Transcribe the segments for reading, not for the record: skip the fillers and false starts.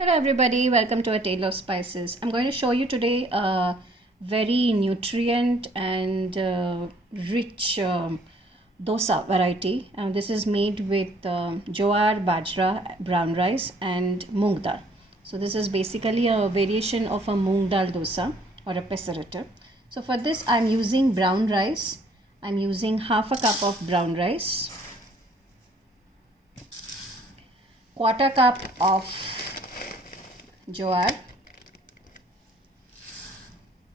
Hello everybody, welcome to A Tale of Spices. I'm going to show you today a very nutrient and rich dosa variety. This is made with jowar, bajra, brown rice and moong dal. So this is basically a variation of a moong dal dosa or a pesarata. So for this I'm using brown rice. I'm using half a cup of brown rice, quarter cup of jowar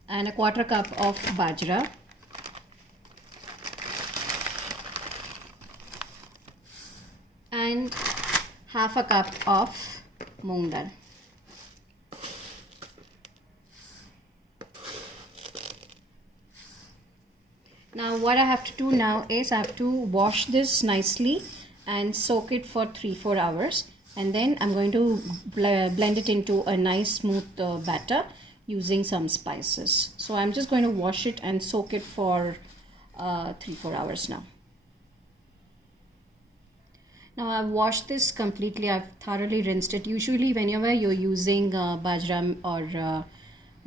and a quarter cup of bajra and half a cup of moong dal. Now what I have to do now is I have to wash this nicely and soak it for 3-4 hours, and then I'm going to blend it into a nice smooth batter using some spices. So I'm just going to wash it and soak it for 3-4 hours now. Now I've washed this completely. I've thoroughly rinsed it. Usually whenever you're using bajra or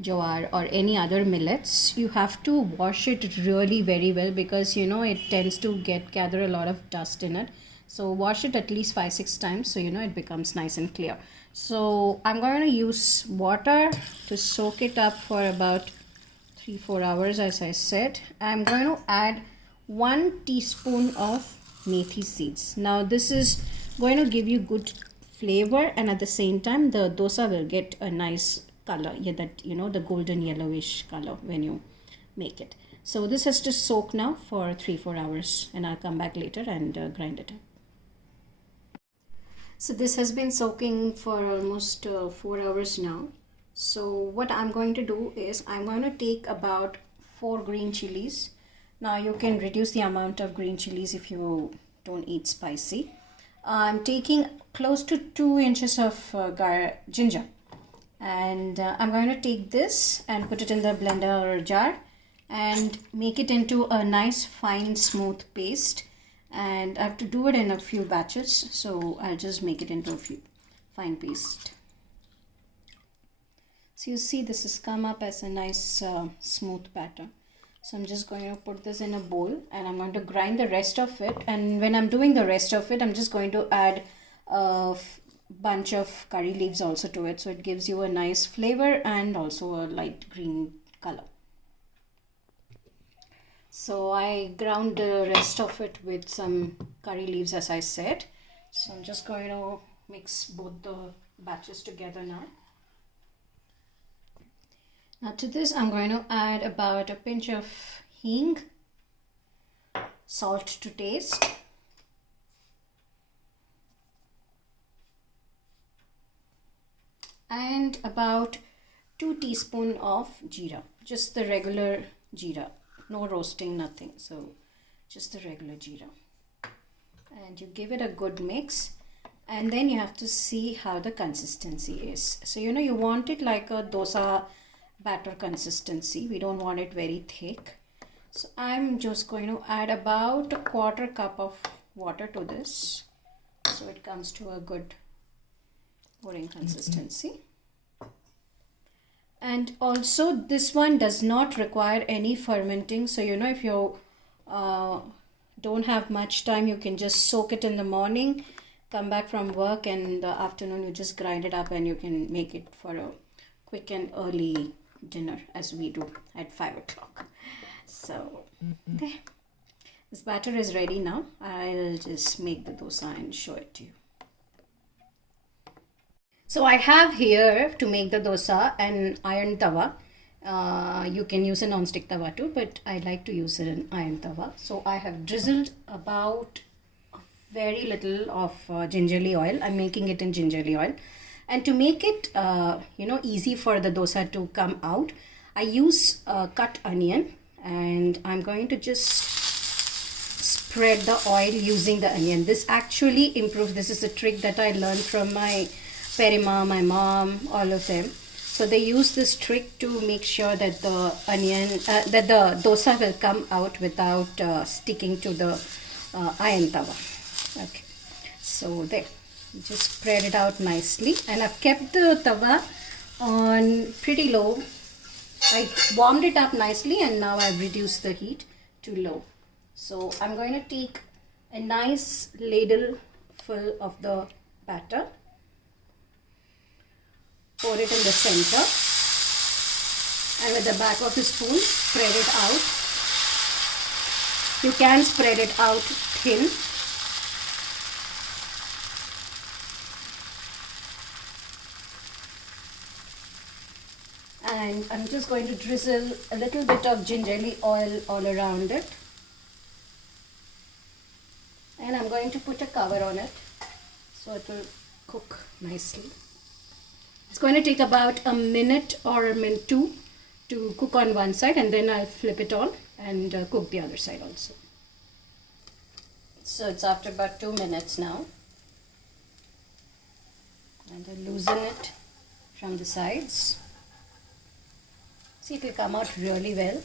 jowar or any other millets, you have to wash it really very well because it tends to gather a lot of dust in it. So wash it at least 5-6 times so it becomes nice and clear. So I'm going to use water to soak it up for about 3-4 hours. As I said, I'm going to add 1 teaspoon of methi seeds. Now this is going to give you good flavor, and at the same time the dosa will get a nice color, the golden yellowish color when you make it. So this has to soak now for 3-4 hours, and I'll come back later and grind it up. So this has been soaking for almost 4 hours now. So what I'm going to do is I'm going to take about 4 green chilies. Now you can reduce the amount of green chilies if you don't eat spicy. I'm taking close to 2 inches of ginger, and I'm going to take this and put it in the blender jar and make it into a nice fine smooth paste. And I have to do it in a few batches, so I'll just make it into a few fine paste. So you see this has come up as a nice smooth batter. So I'm just going to put this in a bowl and I'm going to grind the rest of it. And when I'm doing the rest of it, I'm just going to add a bunch of curry leaves also to it, so it gives you a nice flavor and also a light green color. So I ground the rest of it with some curry leaves, as I said. So I'm just going to mix both the batches together now. Now to this I'm going to add about a pinch of hing, salt to taste, and about 2 teaspoons of jeera, just the regular jeera, no roasting, nothing, so just the regular jeera. And you give it a good mix, and then you have to see how the consistency is. So you want it like a dosa batter consistency. We don't want it very thick. So I'm just going to add about a quarter cup of water to this, so it comes to a good pouring consistency. And also this one does not require any fermenting. So if you don't have much time, you can just soak it in the morning, come back from work, and in the afternoon you just grind it up and you can make it for a quick and early dinner, as we do at 5 o'clock. So there, this batter is ready now. I'll just make the dosa and show it to you. So I have here, to make the dosa, an iron tawa. You can use a non-stick tawa too, but I like to use an iron tawa. So I have drizzled about very little of gingerly oil. I'm making it in gingerly oil. And to make it easy for the dosa to come out, I use cut onion, and I'm going to just spread the oil using the onion. This actually improves. This is a trick that I learned from my Perima, my mom, all of them. So they use this trick to make sure that the that the dosa will come out without sticking to the iron tawa. Okay, so there. just spread it out nicely, and I've kept the tawa on pretty low. I warmed it up nicely and now I've reduced the heat to low. So I'm going to take a nice ladle full of the batter, pour it in the center, and with the back of the spoon spread it out. You can spread it out thin. And I'm just going to drizzle a little bit of gingerly oil all around it. And I'm going to put a cover on it so it will cook nicely. It's going to take about a minute or a minute two to cook on one side, and then I'll flip it on and cook the other side also. So it's after about 2 minutes now. And I'll loosen it from the sides. See, it will come out really well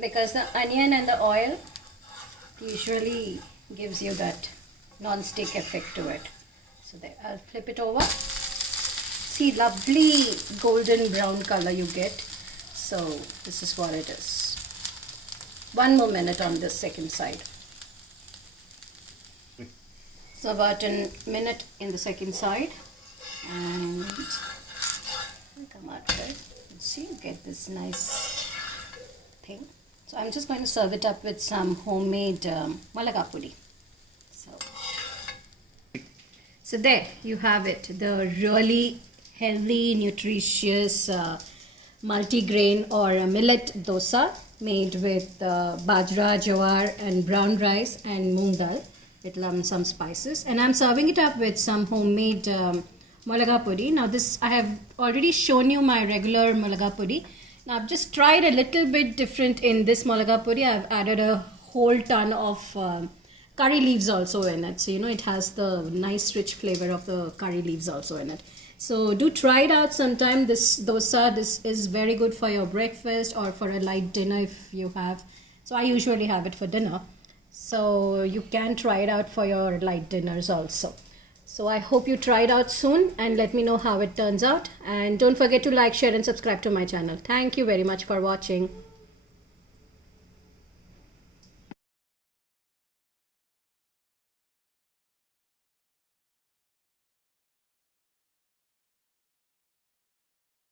because the onion and the oil usually gives you that non-stick effect to it. So there, I'll flip it over. See, lovely golden brown color you get. So this is what it is. 1 more minute on this second side. So about a minute in the second side, and it'll come out well. See, you get this nice thing. So I'm just going to serve it up with some homemade malaga puri. So there you have it, the really healthy, nutritious multi-grain or millet dosa made with bajra, jawar and brown rice and moong dal with some spices. And I'm serving it up with some homemade malaga puri. Now this, I have already shown you my regular malaga puri. Now I've just tried a little bit different in this malaga puri. I've added a whole ton of curry leaves also in it. So, you know, it has the nice rich flavor of the curry leaves also in it. So do try it out sometime. This dosa, this is very good for your breakfast or for a light dinner if you have. So I usually have it for dinner. So you can try it out for your light dinners also. So I hope you try it out soon and let me know how it turns out. And don't forget to like, share and subscribe to my channel. Thank you very much for watching.